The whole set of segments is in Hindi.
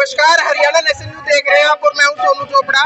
नमस्कार, हरियाणा नेशन न्यूज देख रहे हैं आप और मैं हूं सोनू चोपड़ा।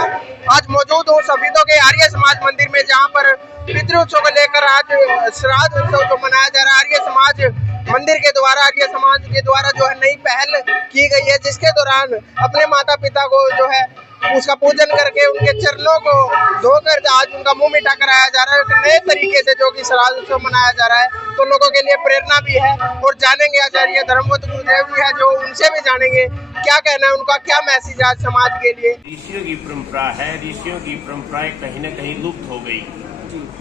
आज मौजूद हूं शहीदों के आर्य समाज मंदिर में, जहां पर पितृ उत्सव को लेकर आज श्राद्ध उत्सव जो मनाया जा रहा है आर्य समाज मंदिर के द्वारा, आर्य समाज के द्वारा जो है नई पहल की गई है, जिसके दौरान अपने माता पिता को जो है उसका पूजन करके उनके चरणों को धोकर आज उनका मुंह मीठा कराया जा रहा है। एक नए तरीके से जो कि श्राद्ध उत्सव मनाया जा रहा है, तो लोगों के लिए प्रेरणा भी है। और जानेंगे आचार्य धर्मवत गुरुदेव जी है जो, उनसे भी जानेंगे क्या कहना है उनका, क्या मैसेज आज समाज के लिए। ऋषियों की परंपरा है, ऋषियों की परंपराएं कहीं न कहीं लुप्त हो गई।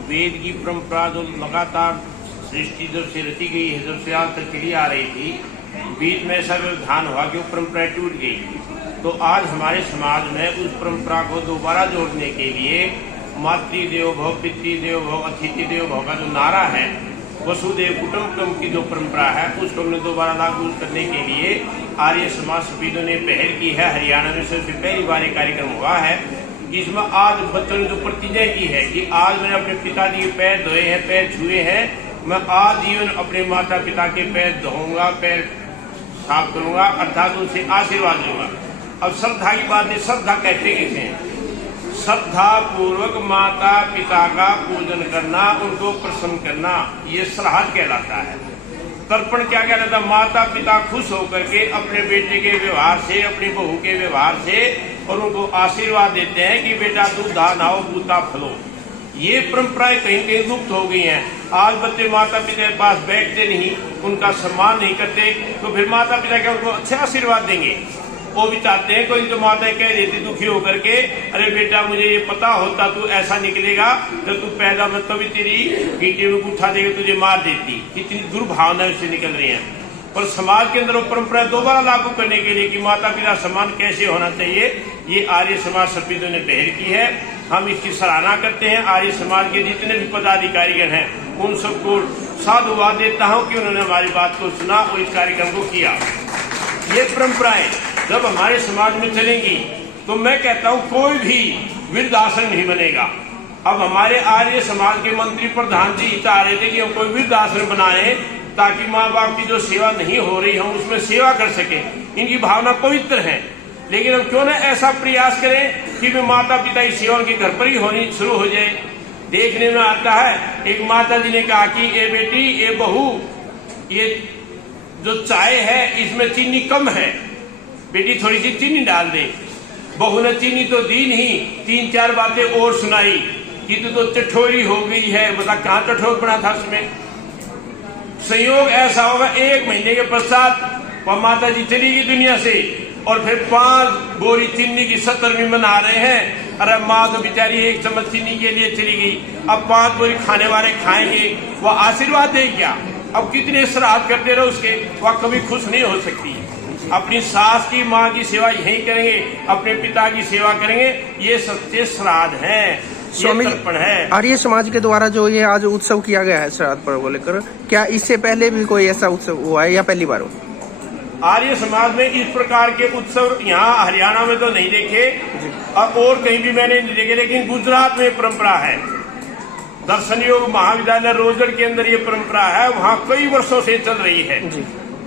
वेद की परंपरा जो लगातार सृष्टि जब से रची गई है, जब से आज तक चली आ रही थी, बीच में ऐसा व्यवधान हुआ कि वो परंपरा टूट गई। तो आज हमारे समाज में उस परंपरा को दोबारा जोड़ने के लिए मातृ देवो भव, पितृ देवो भव, अतिथि देवो भव का जो नारा है, वसुदेव कुटुंबकम की जो परंपरा है, उसको हमने दोबारा लागू करने के लिए आर्य समाज सभीदों ने पहल की है। हरियाणा में सबसे पहली बार एक कार्यक्रम हुआ है। इसमें आज बच्चों ने जो प्रतिज्ञा की है कि आज मैंने अपने पिताजी के पैर धोए हैं, पैर छुए हैं, मैं आज जीवन अपने माता पिता के पैर धोऊंगा, पैर साफ करूंगा, अर्थात उनसे आशीर्वाद लूंगा। अब श्रद्धा की बात है, श्रद्धा कहते कैसे हैं? श्रद्धा पूर्वक माता पिता का पूजन करना, उनको प्रसन्न करना, ये श्राद्ध कहलाता है। तर्पण क्या कहलाता है? माता पिता खुश होकर के अपने बेटे के व्यवहार से, अपनी बहू के व्यवहार से, और उनको आशीर्वाद देते हैं कि बेटा दूधा नाओ पूता फलो। ये परंपराएं कहीं कहीं लुप्त हो गई हैं। आज बच्चे माता पिता के पास बैठते नहीं, उनका सम्मान नहीं करते, तो फिर माता पिता क्या उनको अच्छा आशीर्वाद देंगे? वो भी चाहते हैं, कोई तो माता कह देती दुखी होकर के, अरे बेटा मुझे ये पता होता तू ऐसा निकलेगा, जब तू पैदा में तभी तेरी गीटे में उठा देगा, तुझे मार देती। कितनी दुर्भावना से निकल रही है। और समाज के अंदर वो परंपरा दोबारा लागू करने के लिए कि माता पिता सम्मान कैसे होना चाहिए, ये आर्य समाज सभीदों ने पहल की है। हम इसकी सराहना करते हैं। आर्य समाज के जितने भी पदाधिकारीगण हैं, उन सबको साधुवाद देता हूँ कि उन्होंने हमारी बात को सुना और इस कार्यक्रम को किया। ये परंपराएं जब हमारे समाज में चलेंगी तो मैं कहता हूं कोई भी वृद्धाश्रम नहीं बनेगा। अब हमारे आर्य समाज के मंत्री प्रधान जी चाह रहे थे कि हम कोई वृद्धाश्रम बनाएं ताकि माँ बाप की जो सेवा नहीं हो रही हम उसमें सेवा कर सके। इनकी भावना पवित्र है, लेकिन हम क्यों न ऐसा प्रयास करें कि माता पिता की सेवा उनके घर पर ही होनी शुरू हो जाए। देखने में आता है, एक माता जी ने कहा कि ए बेटी, ए बहू, ये जो चाय है इसमें चीनी कम है, बेटी थोड़ी सी चीनी डाल दे। बहू ने चीनी तो दी नहीं, 3-4 बातें और सुनाई कि तू तो चठोरी हो गई है। बता कहाँ चठोर बना था उसमें? संयोग ऐसा होगा 1 महीने के पश्चात वह माता जी चली गई दुनिया से, और फिर 5 बोरी चीनी की 70वीं मना रहे हैं। अरे माँ तो बेचारी 1 चम्मच चीनी के लिए चली गई, अब 5 बोरी खाने वाले खाएंगे, वह आशीर्वाद दे क्या? अब कितने श्राद्ध करते रहो उसके, वह कभी खुश नहीं हो सकती। अपनी सास की, माँ की सेवा यही करेंगे, अपने पिता की सेवा करेंगे, ये सच्चे श्राद्ध है, ये तर्पण है। आर्य समाज के द्वारा जो ये आज उत्सव किया गया है श्राद्ध पर्व को लेकर, क्या इससे पहले भी कोई ऐसा उत्सव हुआ है या पहली बार हो? आर्य समाज में इस प्रकार के उत्सव यहाँ हरियाणा में तो नहीं देखे, और कहीं भी मैंने नहीं देखे, लेकिन गुजरात में परंपरा है। दर्शन योग महाविद्यालय रोजगढ़ के अंदर ये परंपरा है, वहाँ कई वर्षों से चल रही है।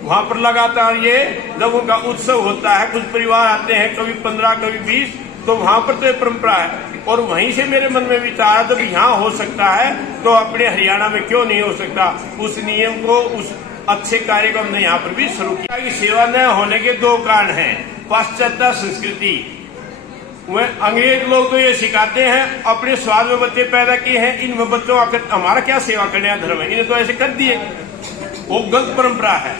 वहाँ पर लगातार ये जब उनका उत्सव होता है, कुछ परिवार आते हैं, कभी 15 कभी 20, तो वहाँ पर तो ये परंपरा है। और वहीं से मेरे मन में विचार, जब यहाँ हो सकता है तो अपने हरियाणा में क्यों नहीं हो सकता? उस नियम को, उस अच्छे कार्य को हमने यहाँ पर भी शुरू किया। कि सेवा न होने के 2 कारण हैं। पाश्चात्य संस्कृति, वह अंग्रेज लोग तो ये सिखाते हैं, अपने स्वाद में बच्चे पैदा किए हैं, इन बच्चों हमारा क्या सेवा करने का धर्म है, इन्हें तो ऐसे कर दिए। वो गलत परंपरा है।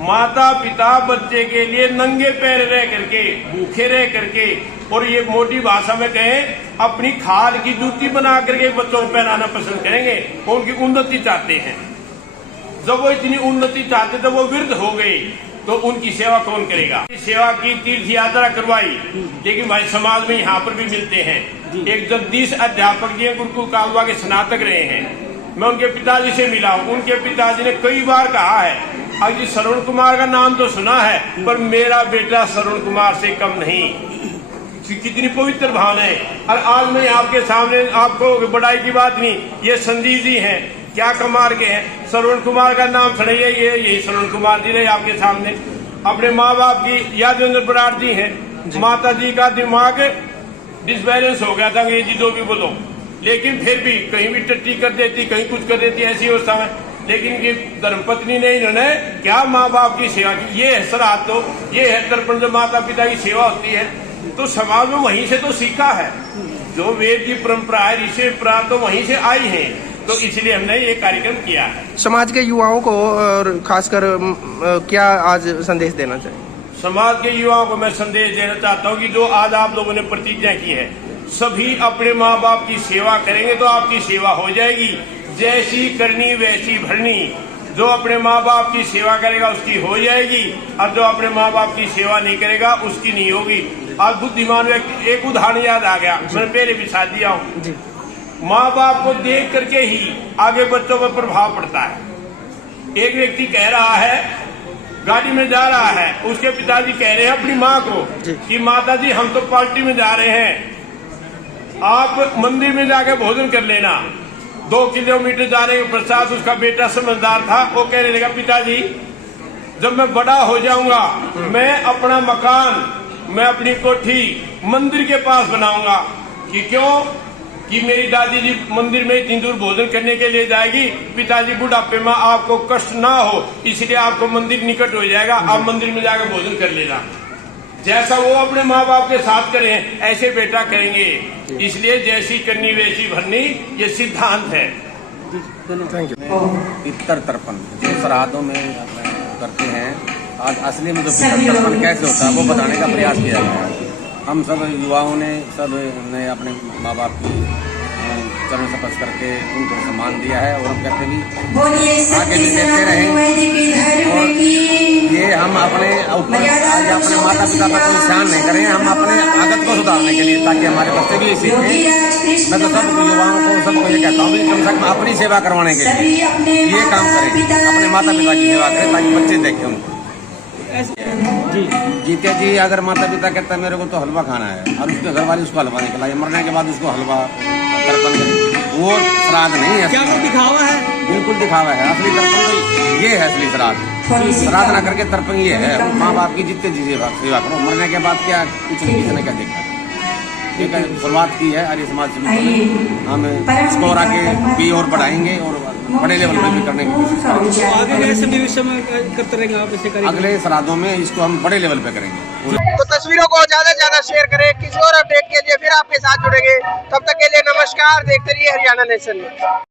माता पिता बच्चे के लिए नंगे पैर रह करके, भूखे रह करके, और ये मोटी भाषा में कहें, अपनी खाल की जूती बना करके बच्चों को पहनाना पसंद करेंगे। वो उनकी उन्नति चाहते हैं। जब वो इतनी उन्नति चाहते तो वो वृद्ध हो गए, तो उनकी सेवा कौन करेगा? सेवा की तीर्थ यात्रा करवाई, लेकिन भाई समाज में यहाँ पर भी मिलते हैं। एक जगदीश अध्यापक जी गुरुकुल कालवा के स्नातक रहे हैं, मैं उनके पिताजी से मिला हूँ। उनके पिताजी ने कई बार कहा है, अजी श्रवण कुमार का नाम तो सुना है, पर मेरा बेटा श्रवण कुमार से कम नहीं। कितनी पवित्र भावना है। और आज मैं आपके सामने, आपको बड़ाई की बात नहीं, ये संजीव जी हैं, क्या कमाल के हैं। श्रवण कुमार का नाम सुनिए, यही श्रवण कुमार जी रहे आपके सामने। अपने माँ बाप की यादवेंद्र बराड़ जी हैं, माता जी का दिमाग डिसबैलेंस हो गया था, अंग्रेजी जो भी बोलो, लेकिन फिर भी कहीं भी टट्टी कर देती, कहीं कुछ कर देती, ऐसी अवस्था में, लेकिन ये धर्मपत्नी ने इन्होंने क्या माँ बाप की सेवा की। ये है श्राद्ध, तो ये है तर्पण, जो माता पिता की सेवा होती है, तो समाज में वहीं से तो सीखा है। जो वेद की परंपरा है, ऋषि परंपरा तो वहीं से आई है, तो इसलिए हमने ये कार्यक्रम किया है। समाज के युवाओं को और खासकर क्या आज संदेश देना चाहिए? समाज के युवाओं को मैं संदेश देना चाहता हूँ कि जो आज आप लोगों ने प्रतिज्ञा की है, सभी अपने माँ बाप की सेवा करेंगे तो आपकी सेवा हो जाएगी। जैसी करनी वैसी भरनी। जो अपने माँ बाप की सेवा करेगा उसकी हो जाएगी, और जो अपने माँ बाप की सेवा नहीं करेगा उसकी नहीं होगी। आज बुद्धिमान व्यक्ति, एक उदाहरण याद आ गया, मैंने पहले भी साथ दिया हूँ। माँ बाप को देख करके ही आगे बच्चों पर प्रभाव पड़ता है। एक व्यक्ति कह रहा है, गाड़ी में जा रहा है, उसके पिताजी कह रहे हैं अपनी माँ को कि माता जी हम तो पार्टी में जा रहे हैं, आप मंदिर में जाके भोजन कर लेना। 2 किलोमीटर जाने के पश्चात उसका बेटा समझदार था, वो कहने लगा पिताजी जब मैं बड़ा हो जाऊंगा मैं अपना मकान, मैं अपनी कोठी मंदिर के पास बनाऊंगा। कि क्यों? कि मेरी दादी जी मंदिर में इतनी दूर भोजन करने के लिए जाएगी, पिताजी बुढ़ापे में आपको कष्ट ना हो इसलिए आपको मंदिर निकट हो जाएगा, आप मंदिर में जाकर भोजन कर लेना। जैसा वो अपने माँ बाप के साथ करें ऐसे बेटा करेंगे। इसलिए जैसी करनी वैसी भरनी, ये सिद्धांत है। पितर तर्पण जो श्राद्धों में करते हैं, आज असली में जो पितर तर्पण कैसे होता है वो बताने का प्रयास किया गया है। हम सब युवाओं ने अपने माँ बाप की चरण स्पर्श करके उनको सम्मान दिया है, और हम कहते भी आगे भी देते रहें। और ये हम अपने माता पिता पर कोई ध्यान नहीं करें, हम अपने आदत को सुधारने के लिए, ताकि हमारे बच्चे भी सीखें। मैं तो सब युवाओं को सबको ये कहता हूँ कि कम से कम अपनी सेवा करवाने के लिए ये काम करें, अपने माता पिता की सेवा करें ताकि बच्चे देखें उनको। जीते जी अगर माता पिता कहता है मेरे को तो हलवा खाना है, और उसके घर वाले उसको हलवा नहीं खिलाए, मरने के बाद उसको हलवा तर्पण करें, वो श्राद्ध नहीं है। क्या वो दिखावा है? बिल्कुल दिखावा है। असली तर्पण तो ये है, असली श्राद्ध। श्राद्ध ना करके तर्पण ये है, माँ बाप की जितने जी सेवा करो, मरने के बाद क्या कुछ नहीं, किसी ने क्या देखा। ठीक है, शुरुआत की है आर्य समाज से, हम इसको और आगे भी और बढ़ाएंगे और बड़े लेवल पे भी करने की कोशिश करेंगे। आगे कैसे भविष्य में करते रहेंगे आप इसे करेंगे? अगले श्राद्धों में इसको हम बड़े लेवल पे करेंगे। तो तस्वीरों को ज्यादा से ज्यादा शेयर करें। किसी और अपडेट के लिए फिर आपके साथ जुड़ेंगे, तब तक के लिए नमस्कार। देखते रहिए हरियाणा नेशन।